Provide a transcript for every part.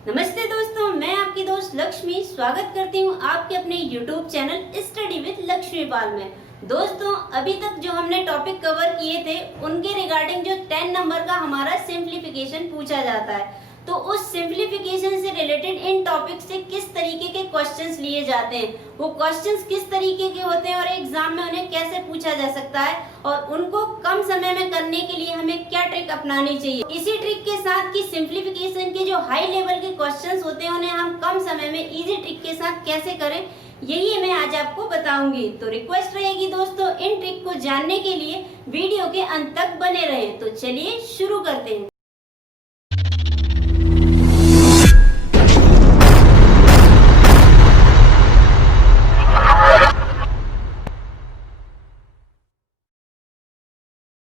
नमस्ते दोस्तों, मैं आपकी दोस्त लक्ष्मी स्वागत करती हूँ आपके अपने YouTube channel study with Lakshmi Pal में। दोस्तों, अभी तक जो हमने टॉपिक कवर किए थे उनके रिगार्डिंग जो 10 नंबर का हमारा सिंप्लीफिकेशन पूछा जाता है, तो उस सिंप्लीफिकेशन से रिलेटेड इन टॉपिक से किस तरीके के क्वेश्चंस लिए जाते हैं, वो क्वेश्चंस किस तरीके के होते हैं और एग्जाम में उन्हें कैसे पूछा जा सकता है और उनको कम समय में करने के लिए हमें क्या ट्रिक अपनानी चाहिए। इसी ट्रिक के साथ कि सिंप्लीफिकेशन के जो हाई लेवल के क्वेश्चंस होते हैं उन्हें हम कम समय में इजी ट्रिक के साथ कैसे करें, यही मैं आज आपको बताऊंगी। तो रिक्वेस्ट रहेगी दोस्तों, इन ट्रिक को जानने के लिए वीडियो के अंत तक बने रहें। तो चलिए शुरू करते हैं।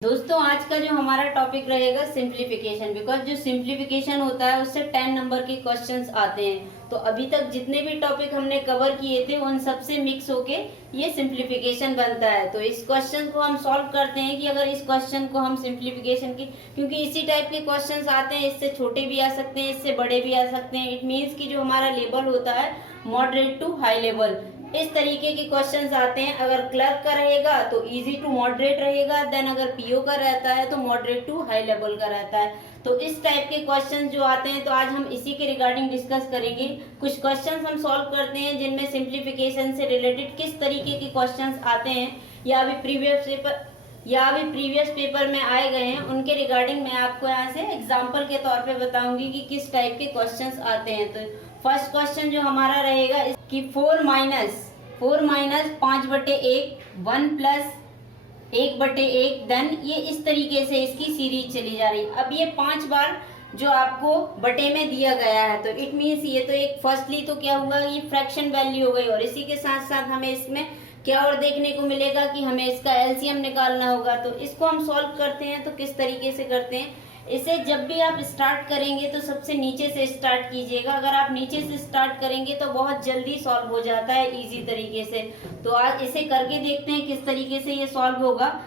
दोस्तों, आज का जो हमारा टॉपिक रहेगा सिंप्लीफिकेशन, बिकॉज जो सिंप्लीफिकेशन होता है उससे 10 नंबर के क्वेश्चंस आते हैं। तो अभी तक जितने भी टॉपिक हमने कवर किए थे उन सबसे मिक्स होके ये सिंप्लीफिकेशन बनता है। तो इस क्वेश्चन को हम सॉल्व करते हैं कि अगर इस क्वेश्चन को हम सिंप्लीफिकेशन की, क्योंकि इसी टाइप के क्वेश्चंस आते हैं, इससे छोटे भी आ सकते हैं, इससे बड़े भी आ सकते हैं। इट मीन्स कि जो हमारा लेवल होता है मॉडरेट टू हाई लेवल, इस तरीके के क्वेश्चंस आते हैं। अगर क्लर्क का रहेगा तो इजी टू मॉडरेट रहेगा, देन अगर पीओ का रहता है तो मॉडरेट टू हाई लेवल का रहता है। तो इस टाइप के क्वेश्चंस जो आते हैं, तो आज हम इसी के रिगार्डिंग डिस्कस करेंगे। कुछ क्वेश्चंस हम सॉल्व करते हैं जिनमें सिंप्लीफिकेशन से रिलेटेड किस तरीके के क्वेश्चंस आते हैं या अभी प्रीवियस पेपर में आए गए हैं, उनके रिगार्डिंग मैं आपको यहाँ से एग्जाम्पल के तौर पे बताऊंगी कि किस टाइप के क्वेश्चंस आते हैं। तो फर्स्ट क्वेश्चन जो हमारा रहेगा कि 4 माइनस 5/1 1 प्लस 1/1, देन ये इस तरीके से इसकी सीरीज चली जा रही है। अब ये 5 बार जो आपको बटे में दिया गया है, तो इट मीन्स ये तो एक फर्स्टली तो क्या हुआ, ये फ्रैक्शन वैल्यू हो गई, और इसी के साथ साथ हमें इसमें क्या और देखने को मिलेगा कि हमें इसका एलसीएम निकालना होगा। तो इसको हम सॉल्व करते हैं। तो किस तरीके से करते हैं, इसे जब भी आप स्टार्ट करेंगे तो सबसे नीचे से स्टार्ट कीजिएगा। अगर आप नीचे से स्टार्ट करेंगे तो बहुत जल्दी सॉल्व हो जाता है इजी तरीके से। तो आज इसे करके देखते हैं किस तरीके से ये सॉल्व होगा।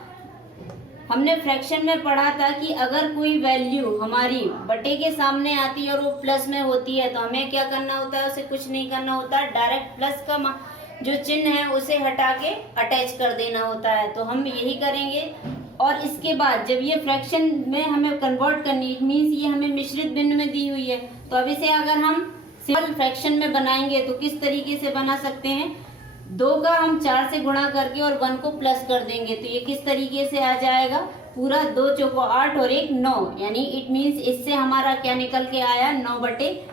हमने फ्रैक्शन में पढ़ा था कि अगर कोई वैल्यू हमारी बटे के सामने आती है और वो प्लस में होती है तो हमें क्या करना होता है, उसे कुछ नहीं करना होता, डायरेक्ट प्लस का जो चिन्ह है उसे हटा के अटैच कर देना होता है। तो हम यही करेंगे। और इसके बाद जब ये फ्रैक्शन में हमें कन्वर्ट करनी, मीन्स ये हमें मिश्रित भिन्न में दी हुई है, तो अब इसे अगर हम सिंपल फ्रैक्शन में बनाएंगे तो किस तरीके से बना सकते हैं, 2 का हम 4 से गुणा करके और 1 को प्लस कर देंगे। तो ये किस तरीके से आ जाएगा, पूरा 2 चौको 8 और 1 9, यानी इट मीन्स इससे हमारा क्या निकल के आया, 9/4।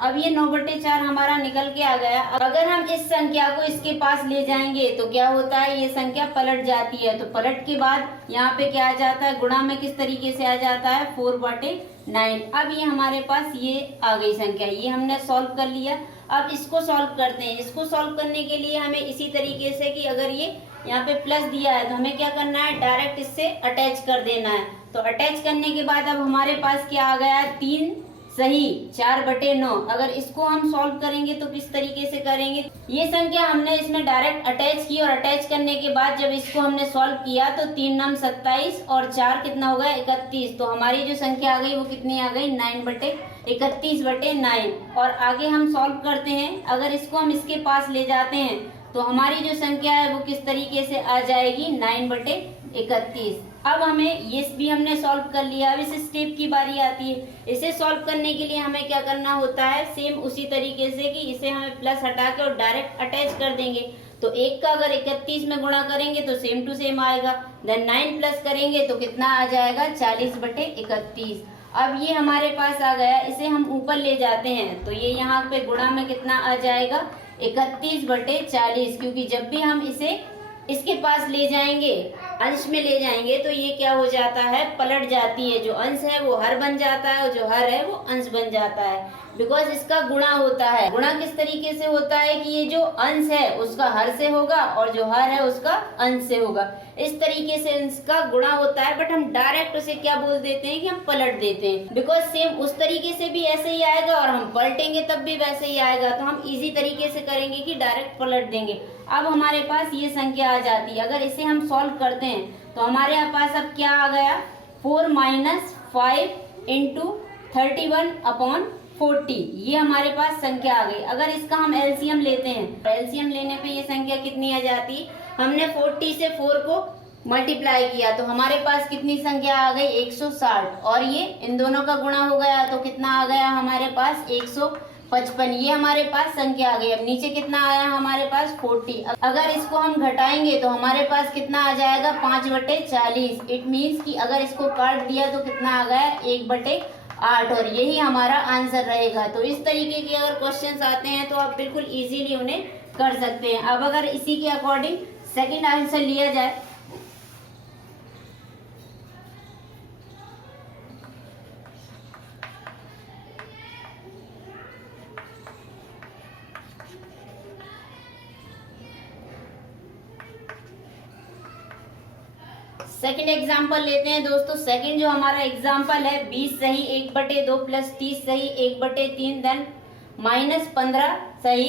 अब ये 9/4 हमारा निकल के आ गया। अगर हम इस संख्या को इसके पास ले जाएंगे तो क्या होता है, ये संख्या पलट जाती है। तो पलट के बाद यहाँ पे क्या आ जाता है, गुणा में किस तरीके से आ जाता है, 4/9। अब ये हमारे पास ये आ गई संख्या, ये हमने सॉल्व कर लिया। अब इसको सॉल्व करते हैं। इसको सॉल्व करने के लिए हमें इसी तरीके से कि अगर ये यहाँ पे प्लस दिया है तो हमें क्या करना है, डायरेक्ट इससे अटैच कर देना है। तो अटैच करने के बाद अब हमारे पास क्या आ गया, 3 सही 4/9। अगर इसको हम सॉल्व करेंगे तो किस तरीके से करेंगे, ये संख्या हमने इसमें डायरेक्ट अटैच की और अटैच करने के बाद जब इसको हमने सॉल्व किया तो 3 9 27 और 4 कितना हो गया, 31। तो हमारी जो संख्या आ गई वो कितनी आ गई, 9/31/9। और आगे हम सॉल्व करते हैं। अगर इसको हम इसके पास ले जाते हैं तो हमारी जो संख्या है वो किस तरीके से आ जाएगी, 9/31। अब हमें ये भी हमने सॉल्व कर लिया। अब इस स्टेप की बारी आती है। इसे सॉल्व करने के लिए हमें क्या करना होता है, सेम उसी तरीके से कि इसे हमें प्लस हटा के और डायरेक्ट अटैच कर देंगे। तो 1 का अगर 31 में गुणा करेंगे तो सेम टू सेम आएगा, देन 9 प्लस करेंगे तो कितना आ जाएगा, 40/31। अब ये हमारे पास आ गया। इसे हम ऊपर ले जाते हैं तो ये यहाँ पे गुणा में कितना आ जाएगा, 31/40, क्योंकि जब भी हम इसे इसके पास ले जाएंगे, अंश में ले जाएंगे, तो ये क्या हो जाता है, पलट जाती है। जो अंश है वो हर बन जाता है और जो हर है वो अंश बन जाता है, बिकॉज इसका गुणा होता है। गुणा किस तरीके से होता है कि ये जो अंश है उसका हर से होगा और जो हर है उसका अंश से होगा। इस तरीके से इसका गुणा होता है, बट हम डायरेक्ट उसे क्या बोल देते हैं कि हम पलट देते हैं, बिकॉज सेम उस तरीके से भी ऐसे ही आएगा और हम पलटेंगे तब भी वैसे ही आएगा। तो हम इजी तरीके से करेंगे कि डायरेक्ट पलट देंगे। अब हमारे पास ये संख्या आ जाती है। अगर इसे हम सॉल्व करते हैं तो हमारे पास अब क्या आ गया, 4 - 5 × 31/4। 40, ये हमारे पास संख्या आ गई। अगर इसका हम एलसीएम लेते हैं तो एलसीएम लेने पे ये संख्या कितनी आ जाती है, हमने 40 से 4 को मल्टीप्लाई किया तो हमारे पास कितनी संख्या आ गई 160, और ये इन दोनों का गुणा हो गया तो कितना आ गया हमारे पास 155, ये हमारे पास संख्या आ गई। अब नीचे कितना आया हमारे पास 40, अगर इसको हम घटाएंगे तो हमारे पास कितना आ जाएगा 5/40। इट मीन्स कि अगर इसको काट दिया तो कितना आ गया 1/8, और यही हमारा आंसर रहेगा। तो इस तरीके के अगर क्वेश्चंस आते हैं तो आप बिल्कुल इजीली उन्हें कर सकते हैं। अब अगर इसी के अकॉर्डिंग सेकंड आंसर लिया जाए, सेकंड एग्जाम्पल लेते हैं दोस्तों। सेकंड जो हमारा एग्जाम्पल है 20 सही 1/2 प्लस 30 सही 1/3 देन -15 सही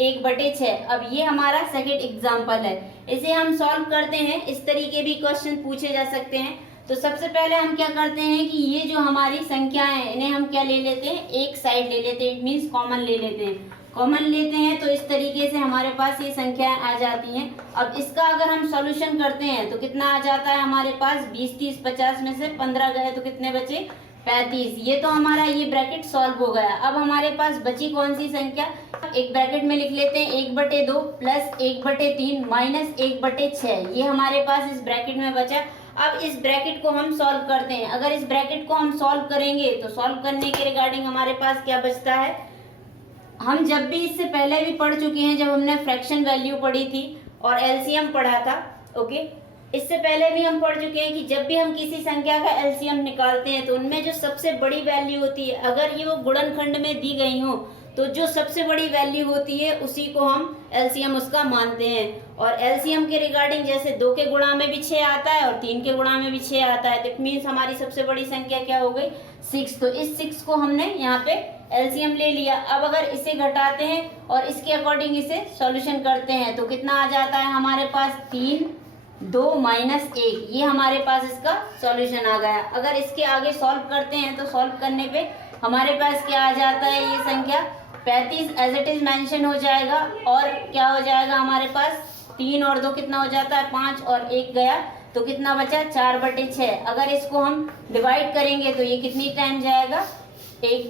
1/6। अब ये हमारा सेकंड एग्जाम्पल है, इसे हम सॉल्व करते हैं। इस तरीके भी क्वेश्चन पूछे जा सकते हैं। तो सबसे पहले हम क्या करते हैं कि ये जो हमारी संख्या है इन्हें हम क्या ले लेते हैं, एक साइड ले लेते हैं। इट मीन्स कॉमन ले लेते हैं। कॉमन लेते हैं तो इस तरीके से हमारे पास ये संख्याएं आ जाती हैं। अब इसका अगर हम सॉल्यूशन करते हैं तो कितना आ जाता है हमारे पास 20 30 50 में से 15 गए तो कितने बचे 35। ये तो हमारा ये ब्रैकेट सॉल्व हो गया। अब हमारे पास बची कौन सी संख्या, एक ब्रैकेट में लिख लेते हैं 1/2 प्लस 1/3 माइनस 1/6। ये हमारे पास इस ब्रैकेट में बचा। अब इस ब्रैकेट को हम सॉल्व करते हैं। अगर इस ब्रैकेट को हम सॉल्व करेंगे तो सॉल्व करने के रिगार्डिंग हमारे पास क्या बचता है, हम जब भी इससे पहले भी पढ़ चुके हैं, जब हमने फ्रैक्शन वैल्यू पढ़ी थी और एलसीएम पढ़ा था। ओके, इससे पहले भी हम पढ़ चुके हैं कि जब भी हम किसी संख्या का एलसीएम निकालते हैं तो उनमें जो सबसे बड़ी वैल्यू होती है, अगर ये वो गुणनखंड में दी गई हो तो जो सबसे बड़ी वैल्यू होती है उसी को हम एलसीएम उसका मानते हैं। और एलसीएम के रिगार्डिंग जैसे 2 के गुणा में भी 6 आता है और 3 के गुणा में भी 6 आता है, तो इट मीन्स हमारी सबसे बड़ी संख्या क्या हो गई 6। तो इस 6 को हमने यहाँ पे एलसीएम ले लिया। अब अगर इसे घटाते हैं और इसके अकॉर्डिंग इसे सॉल्यूशन करते हैं तो कितना आ जाता है हमारे पास 3 2 माइनस 1, ये हमारे पास इसका सॉल्यूशन आ गया। अगर इसके आगे सॉल्व करते हैं तो सॉल्व करने पे हमारे पास क्या आ जाता है, ये संख्या 35 एज इट इज मेंशन हो जाएगा। और क्या हो जाएगा हमारे पास 3 और 2 कितना हो जाता है 5 और 1 गया तो कितना बचा 4/6। अगर इसको हम डिवाइड करेंगे तो ये कितनी टाइम जाएगा 1।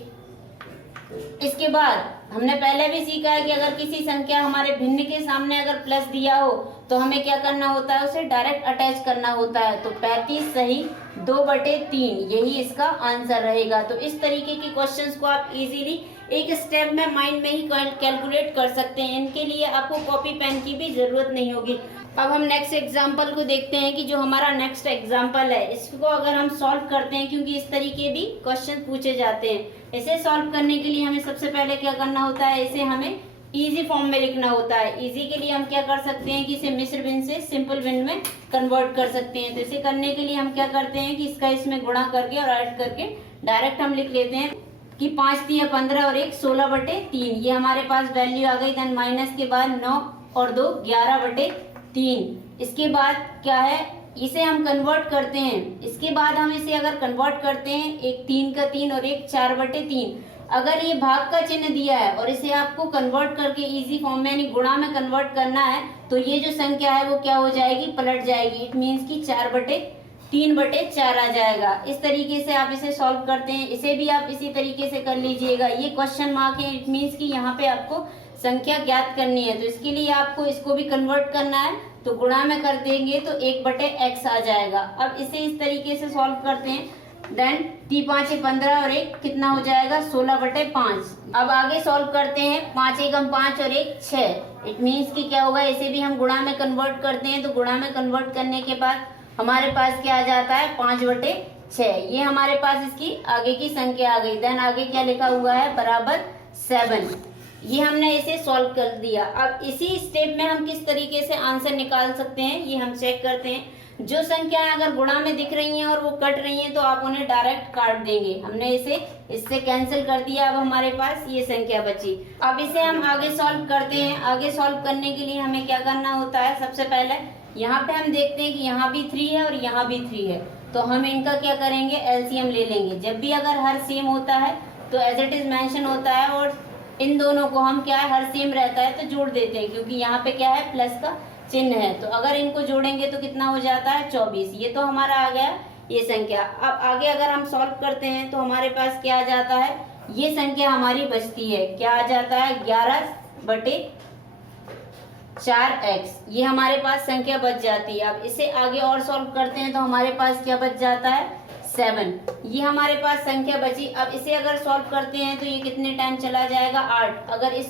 इसके बाद हमने पहले भी सीखा है कि अगर किसी संख्या हमारे भिन्न के सामने अगर प्लस दिया हो तो हमें क्या करना होता है, उसे डायरेक्ट अटैच करना होता है। तो 35 सही 2/3 यही इसका आंसर रहेगा। तो इस तरीके के क्वेश्चंस को आप इजीली एक स्टेप में माइंड में ही कैलकुलेट कर सकते हैं। इनके लिए आपको कॉपी पेन की भी जरूरत नहीं होगी। अब हम नेक्स्ट एग्जाम्पल को देखते हैं कि जो हमारा नेक्स्ट एग्जाम्पल है इसको अगर हम सॉल्व करते हैं, क्योंकि इस तरीके भी क्वेश्चन पूछे जाते हैं। इसे सॉल्व करने के लिए हमें सबसे पहले क्या करना होता है, इसे हमें इजी फॉर्म में लिखना होता है। इजी के लिए हम क्या कर सकते हैं कि इसे मिश्र भिन्न से सिंपल भिन्न में कन्वर्ट कर सकते हैं। तो इसे करने के लिए हम क्या करते हैं कि इसका इसमें गुणा करके और ऐड करके डायरेक्ट हम लिख लेते हैं कि 5 3 15 और 1 16/3, ये हमारे पास वैल्यू आ गई। देन माइनस के बाद 9 और 2 11/3। इसके बाद क्या है, इसे हम कन्वर्ट करते हैं। इसके बाद हम इसे अगर कन्वर्ट करते हैं, एक 3 का 3 और एक 4/3। अगर ये भाग का चिन्ह दिया है और इसे आपको कन्वर्ट करके इजी फॉर्म में यानी गुणा में कन्वर्ट करना है तो ये जो संख्या है वो क्या हो जाएगी, पलट जाएगी। इट मीन्स की 4/3/4 आ जाएगा। इस तरीके से आप इसे सॉल्व करते हैं। इसे भी आप इसी तरीके से कर लीजिएगा। ये क्वेश्चन मार्क है, इट मीन्स की यहाँ पे आपको संख्या ज्ञात करनी है। तो इसके लिए आपको इसको भी कन्वर्ट करना है, तो गुणा में कर देंगे तो 1/x आ जाएगा। अब इसे इस तरीके से सॉल्व करते हैं। देन 3 5 15 और 1 कितना हो जाएगा 16/5। अब आगे सॉल्व करते हैं, 5 1 5 और 1 6। इट मीन्स की क्या होगा, इसे भी हम गुणा में कन्वर्ट करते हैं। तो गुणा में कन्वर्ट करने के बाद हमारे पास क्या आ जाता है 5/6। ये हमारे पास इसकी आगे की संख्या आ गई। देन आगे क्या लिखा हुआ है बराबर 7। ये हमने इसे सॉल्व कर दिया। अब इसी स्टेप में हम किस तरीके से आंसर निकाल सकते हैं ये हम चेक करते हैं। जो संख्याएं अगर गुणा में दिख रही हैं और वो कट रही हैं तो आप उन्हें डायरेक्ट काट देंगे। हमने इसे इससे कैंसिल कर दिया। अब हमारे पास ये संख्या बची। अब इसे हम आगे सॉल्व करते हैं। आगे सॉल्व करने के लिए हमें क्या करना होता है, सबसे पहले यहाँ पे हम देखते हैं कि यहाँ भी 3 है और यहाँ भी 3 है, तो हम इनका क्या करेंगे एलसीएम ले लेंगे। जब भी अगर हर सेम होता है तो एज इट इज मेंशन होता है, और इन दोनों को हम क्या है, हर सेम रहता है तो जोड़ देते हैं, क्योंकि यहाँ पे क्या है, प्लस का चिन्ह है। तो अगर इनको जोड़ेंगे तो कितना हो जाता है, 24। ये तो हमारा आ गया ये संख्या। अब आगे अगर हम सॉल्व करते हैं तो हमारे पास क्या आ जाता है, ये संख्या हमारी बचती है, क्या आ जाता है, 11/4x, ये हमारे पास संख्या बच जाती है। अब इसे आगे और सॉल्व करते हैं तो हमारे पास क्या बच जाता है, 7, ये हमारे पास संख्या बची। अब इसे अगर सॉल्व करते हैं तो ये कितने टाइम चला जाएगा, 8। अगर इस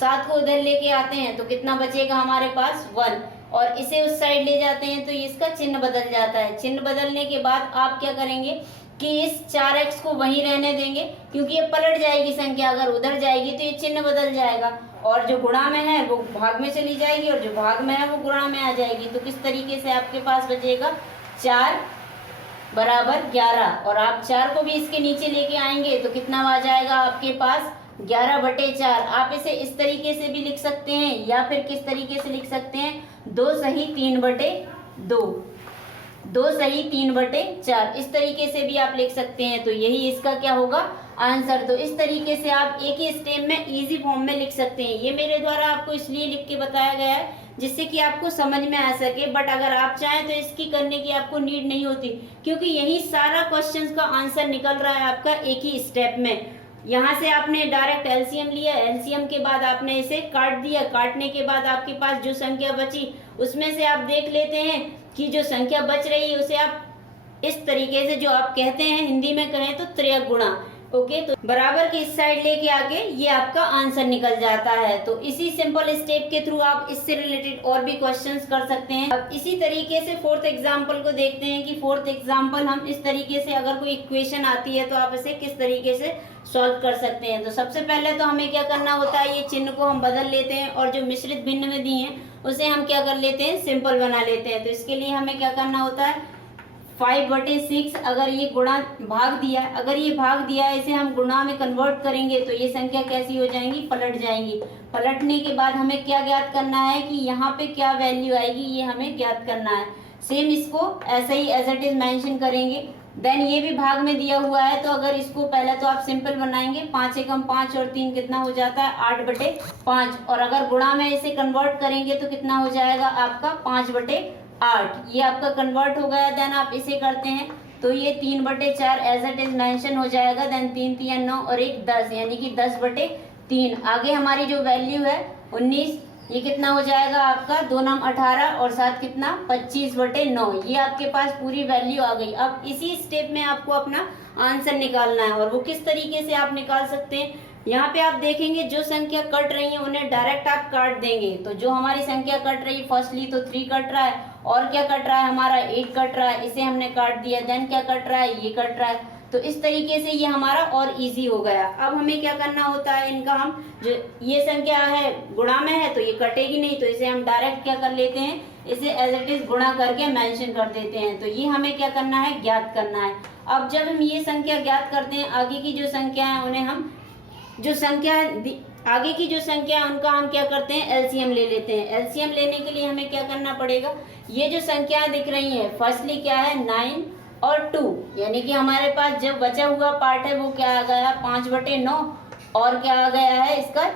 7 को उधर लेके आते हैं तो कितना बचेगा हमारे पास, 1, और इसे उस साइड ले जाते हैं तो इसका चिन्ह बदल जाता है। चिन्ह बदलने के बाद आप क्या करेंगे कि इस 4x को वहीं रहने देंगे, क्योंकि ये पलट जाएगी संख्या, अगर उधर जाएगी तो ये चिन्ह बदल जाएगा, और जो गुणा में है वो भाग में चली जाएगी, और जो भाग में है वो गुणा में आ जाएगी। तो किस तरीके से आपके पास बचेगा, 4 बराबर 11, और आप 4 को भी इसके नीचे लेके आएंगे तो कितना आ जाएगा आपके पास, 11/4। आप इसे इस तरीके से भी लिख सकते हैं, या फिर किस तरीके से लिख सकते हैं, 2 सही 3/2, 2 सही 3/4, इस तरीके से भी आप लिख सकते हैं। तो यही इसका क्या होगा, आंसर। तो इस तरीके से आप एक ही स्टेप में इजी फॉर्म में लिख सकते हैं। ये मेरे द्वारा आपको इसलिए लिख के बताया गया है जिससे कि आपको समझ में आ सके, बट अगर आप चाहें तो इसकी करने की आपको नीड नहीं होती, क्योंकि यही सारा क्वेश्चंस का आंसर निकल रहा है आपका एक ही स्टेप में। यहाँ से आपने डायरेक्ट एलसीएम लिया, एलसीएम के बाद आपने इसे काट दिया, काटने के बाद आपके पास जो संख्या बची उसमें से आप देख लेते हैं कि जो संख्या बच रही है उसे आप इस तरीके से, जो आप कहते हैं हिंदी में कहें तो त्रयक गुणा, ओके, तो बराबर की इस साइड लेके आके ये आपका आंसर निकल जाता है। तो इसी सिंपल स्टेप के थ्रू आप इससे रिलेटेड और भी क्वेश्चंस कर सकते हैं। अब इसी तरीके से फोर्थ एग्जांपल को देखते हैं कि फोर्थ एग्जांपल हम इस तरीके से, अगर कोई इक्वेशन आती है तो आप इसे किस तरीके से सॉल्व कर सकते हैं। तो सबसे पहले तो हमें क्या करना होता है, ये चिन्ह को हम बदल लेते हैं, और जो मिश्रित भिन्न में दी है उसे हम क्या कर लेते हैं, सिंपल बना लेते हैं। तो इसके लिए हमें क्या करना होता है, 5/6, अगर ये गुणा भाग दिया, अगर ये भाग दिया है इसे हम गुणा में कन्वर्ट करेंगे तो ये संख्या कैसी हो जाएंगी, पलट जाएंगी। पलटने के बाद हमें क्या ज्ञात करना है कि यहाँ पे क्या वैल्यू आएगी, ये हमें ज्ञात करना है। सेम इसको ऐसे ही एज इट इज मेंशन करेंगे। देन ये भी भाग में दिया हुआ है, तो अगर इसको पहले तो आप सिंपल बनाएंगे, 5 एकम 5 और 3 कितना हो जाता है, 8/5, और अगर गुणा में इसे कन्वर्ट करेंगे तो कितना हो जाएगा आपका, 5/8, ये आपका कन्वर्ट हो गया। देन आप इसे करते हैं तो ये 3/4 एज इट इज मेंशन हो जाएगा। देन 3 3 9 और 1 10, यानी कि 10/3। आगे हमारी जो वैल्यू है 19, ये कितना हो जाएगा आपका, 2 9 18 और 7 कितना, 25/9, ये आपके पास पूरी वैल्यू आ गई। अब इसी स्टेप में आपको अपना आंसर निकालना है, और वो किस तरीके से आप निकाल सकते हैं, यहाँ पे आप देखेंगे जो संख्या कट रही है उन्हें डायरेक्ट आप काट देंगे। तो जो हमारी संख्या कट रही है, फर्स्टली तो 3 कट रहा है, और क्या कट रहा है हमारा, 8 कट रहा है, इसे हमने काट दिया। देन क्या कट रहा है, ये कट रहा है। तो इस तरीके से ये हमारा और इजी हो गया। अब हमें क्या करना होता है, इनका हम जो ये संख्या है गुणा में है तो ये कटेगी नहीं, तो इसे हम डायरेक्ट क्या कर लेते हैं, इसे एज इट इज गुणा करके मेंशन कर देते हैं। तो ये हमें क्या करना है, ज्ञात करना है। अब जब हम ये संख्या ज्ञात करते हैं, आगे की जो संख्या है उन्हें हम, जो संख्या आगे की जो संख्या है उनका हम क्या करते हैं, एलसीएम ले लेते हैं। एलसीएम लेने के लिए हमें क्या करना पड़ेगा, ये जो संख्या दिख रही है, फर्स्टली क्या है 9 और 2, यानी कि हमारे पास जब बचा हुआ पार्ट है वो क्या आ गया, 5/9, और क्या आ गया है इसका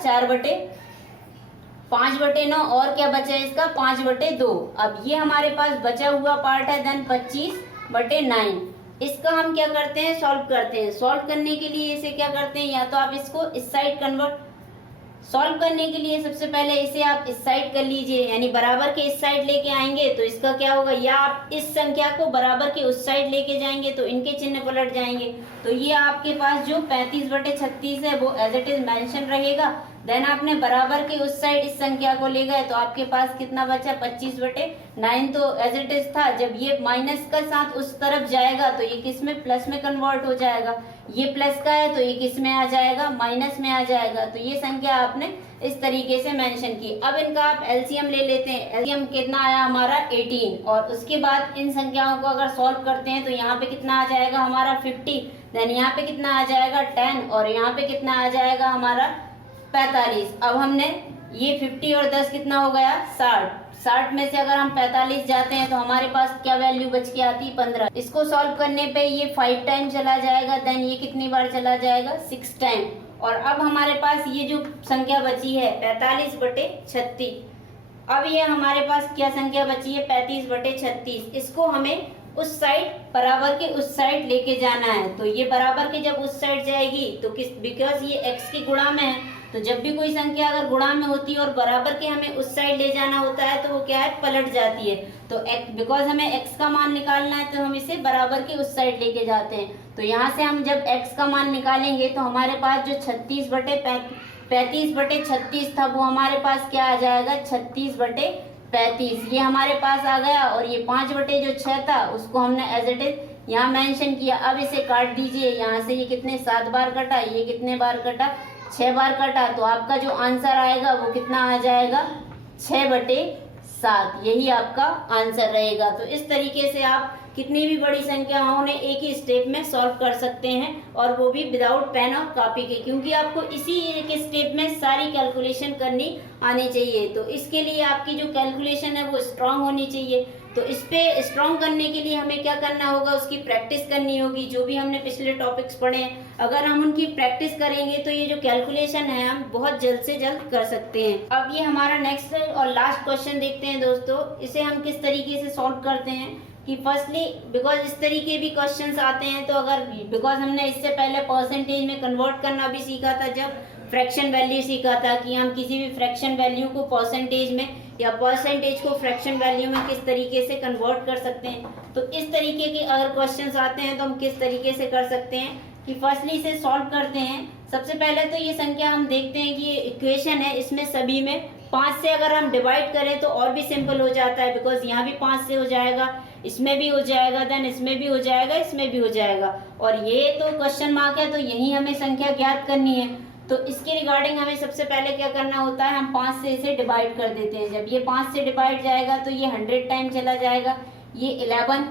5/9, और क्या बचा है इसका 5/2। अब ये हमारे पास बचा हुआ पार्ट है, देन 25/9। इसका हम क्या करते हैं, सॉल्व करते हैं। सॉल्व करने के लिए इसे क्या करते हैं, या तो आप इसको इस साइड कन्वर्ट, सॉल्व करने के लिए सबसे पहले इसे आप इस साइड कर लीजिए, यानी बराबर के इस साइड लेके आएंगे तो इसका क्या होगा, या आप इस संख्या को बराबर के उस साइड लेके जाएंगे तो इनके चिन्ह पलट जाएंगे। तो ये आपके पास जो 35/36 है वो एज इट इज मेंशन रहेगा। देन आपने बराबर के उस साइड इस संख्या को ले गए तो आपके पास कितना बचा, 25/9 तो एज इट इज था। जब ये माइनस का साथ उस तरफ जाएगा तो ये किस में, प्लस में कन्वर्ट हो जाएगा। ये प्लस का है तो ये किस में आ जाएगा, माइनस में आ जाएगा। तो ये संख्या आपने इस तरीके से मेंशन की। अब इनका आप एलसीएम ले लेते हैं। एलसीएम कितना आया हमारा 18, और उसके बाद इन संख्याओं को अगर सॉल्व करते हैं तो यहाँ पे कितना आ जाएगा हमारा 50, देन यहाँ पे कितना आ जाएगा 10, और यहाँ पे कितना आ जाएगा हमारा 45। अब हमने ये 50 और 10 कितना हो गया 60। 60 में से अगर हम 45 जाते हैं तो हमारे पास क्या वैल्यू बच के आती है 15। इसको सॉल्व करने पे ये 5 टाइम चला जाएगा, देन ये कितनी बार चला जाएगा 6 टाइम। और अब हमारे पास ये जो संख्या बची है 45/36। अब ये हमारे पास क्या संख्या बची है 35/36। इसको हमें उस साइड बराबर के उस साइड लेके जाना है। तो ये बराबर के जब उस साइड जाएगी तो बिकॉज ये x की गुणा में है, तो जब भी कोई संख्या अगर गुणा में होती है और बराबर के हमें उस साइड ले जाना होता है तो वो क्या है पलट जाती है। तो बिकॉज हमें x का मान निकालना है तो हम इसे बराबर के उस साइड लेके जाते हैं। तो यहाँ से हम जब x का मान निकालेंगे तो हमारे पास जो 35/36 था वो हमारे पास क्या आ जाएगा 36/35। ये हमारे पास आ गया। और ये 5/6 था उसको हमने एज इट इज यहाँ मेंशन किया। अब इसे काट दीजिए, यहाँ से ये कितने 7 बार कटा, ये कितने बार कटा 6 बार कटा। तो आपका जो आंसर आएगा वो कितना आ जाएगा 6/7। यही आपका आंसर रहेगा। तो इस तरीके से आप कितनी भी बड़ी संख्याओं ने एक ही स्टेप में सॉल्व कर सकते हैं, और वो भी विदाउट पेन और कॉपी के, क्योंकि आपको इसी एक स्टेप में सारी कैलकुलेशन करनी आनी चाहिए। तो इसके लिए आपकी जो कैलकुलेशन है वो स्ट्रांग होनी चाहिए। तो इस पे स्ट्रांग करने के लिए हमें क्या करना होगा, उसकी प्रैक्टिस करनी होगी। जो भी हमने पिछले टॉपिक्स पढ़े हैं अगर हम उनकी प्रैक्टिस करेंगे तो ये जो कैलकुलेशन है हम बहुत जल्द से जल्द कर सकते हैं। अब ये हमारा नेक्स्ट और लास्ट क्वेश्चन देखते हैं दोस्तों। इसे हम किस तरीके से सॉल्व करते हैं कि फर्स्टली बिकॉज इस तरीके भी क्वेश्चंस आते हैं। तो अगर बिकॉज हमने इससे पहले परसेंटेज में कन्वर्ट करना भी सीखा था, जब फ्रैक्शन वैल्यू सीखा था कि हम किसी भी फ्रैक्शन वैल्यू को परसेंटेज में या परसेंटेज को फ्रैक्शन वैल्यू में किस तरीके से कन्वर्ट कर सकते हैं। तो इस तरीके के अगर क्वेश्चंस आते हैं तो हम किस तरीके से कर सकते हैं कि फर्स्टली इसे सॉल्व करते हैं। सबसे पहले तो ये संख्या हम देखते हैं कि ये इक्वेशन है, इसमें सभी में 5 से अगर हम डिवाइड करें तो और भी सिंपल हो जाता है। बिकॉज यहाँ भी 5 से हो जाएगा, इसमें भी हो जाएगा, देन इसमें भी हो जाएगा, इसमें भी हो जाएगा। और ये तो क्वेश्चन मार्क है, तो यही हमें संख्या ज्ञात करनी है। तो इसके रिगार्डिंग हमें सबसे पहले क्या करना होता है, हम 5 से इसे डिवाइड कर देते हैं। जब ये 5 से डिवाइड जाएगा तो ये 100 टाइम चला जाएगा, ये 11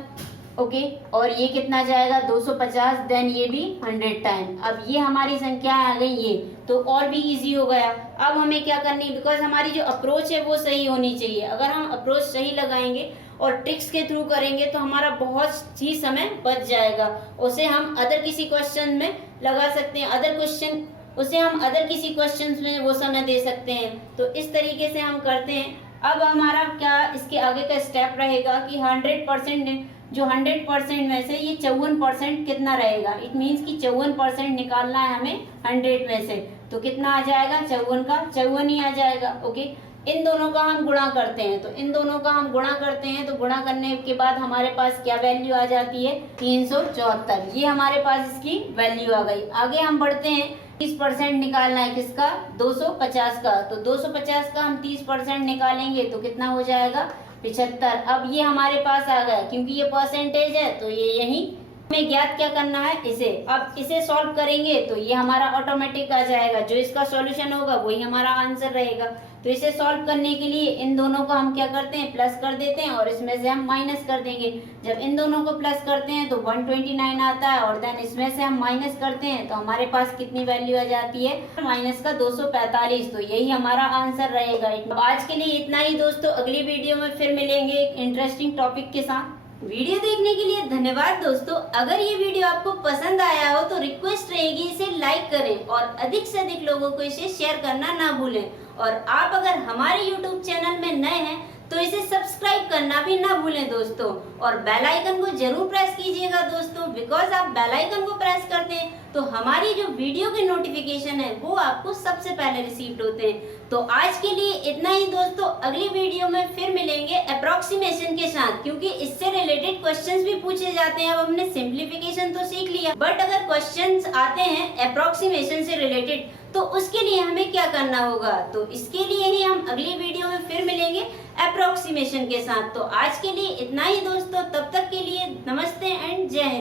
ओके, और ये कितना जाएगा 250, देन ये भी 100 टाइम। अब ये हमारी संख्या आ गई ये, तो और भी इजी हो गया। अब हमें क्या करनी है, बिकॉज हमारी जो अप्रोच है वो सही होनी चाहिए। अगर हम अप्रोच सही लगाएंगे और ट्रिक्स के थ्रू करेंगे तो हमारा बहुत ही समय बच जाएगा। उसे हम अदर किसी क्वेश्चन में लगा सकते हैं, अदर किसी क्वेश्चन में वो समय दे सकते हैं। तो इस तरीके से हम करते हैं। अब हमारा क्या इसके आगे का स्टेप रहेगा कि 100% जो 100% में से ये 54% कितना रहेगा। इट मीन्स कि 54% निकालना है हमें 100 में से। तो कितना आ जाएगा 54 का 54 ही आ जाएगा। ओके, इन दोनों का हम गुणा करते हैं। तो इन दोनों का हम गुणा करते हैं, तो गुणा करने के बाद हमारे पास क्या वैल्यू आ जाती है 374। ये हमारे पास इसकी वैल्यू आ गई। आगे हम बढ़ते हैं, 30% निकालना है किसका 250 का। तो 250 का हम 30% निकालेंगे तो कितना हो जाएगा 75। अब ये हमारे पास आ गया, क्योंकि ये परसेंटेज है तो ये यही हमें ज्ञात क्या करना है इसे। अब इसे सॉल्व करेंगे तो ये हमारा ऑटोमेटिक आ जाएगा, जो इसका सॉल्यूशन होगा वही हमारा आंसर रहेगा। तो इसे सॉल्व करने के लिए इन दोनों को हम क्या करते हैं प्लस कर देते हैं, और इसमें से हम माइनस कर देंगे। जब इन दोनों को प्लस करते हैं तो 129 आता है, और देन इसमें से हम माइनस करते हैं तो हमारे पास कितनी वैल्यू आ जाती है माइनस का 245। तो यही हमारा आंसर रहेगा। अब आज के लिए इतना ही दोस्तों, अगली वीडियो में फिर मिलेंगे एक इंटरेस्टिंग टॉपिक के साथ। वीडियो देखने के लिए धन्यवाद दोस्तों। अगर ये वीडियो आपको पसंद आया हो तो रिक्वेस्ट रहेगी इसे लाइक करें और अधिक से अधिक लोगों को इसे शेयर करना ना भूलें। और आप अगर हमारे YouTube चैनल में नए हैं तो इसे सब्सक्राइब करना भी ना भूलें दोस्तों, और बेल आइकन को जरूर प्रेस कीजिएगा दोस्तों। बिकॉज आप बेल आइकन को प्रेस करते हैं तो हमारी जो वीडियो के नोटिफिकेशन है वो आपको सबसे पहले रिसीव होते हैं। तो आज के लिए इतना ही दोस्तों, अगली वीडियो में फिर मिलेंगे अप्रोक्सीमेशन के साथ, क्योंकि इससे रिलेटेड क्वेश्चंस भी पूछे जाते हैं। अब हमने सिंप्लीफिकेशन तो सीख लिया, बट अगर क्वेश्चंस आते हैं अप्रोक्सीमेशन से रिलेटेड तो उसके लिए हमें क्या करना होगा, तो इसके लिए ही हम अगली वीडियो में फिर मिलेंगे अप्रोक्सीमेशन के साथ। तो आज के लिए इतना ही दोस्तों, तब तक के लिए नमस्ते एंड जय हिंद।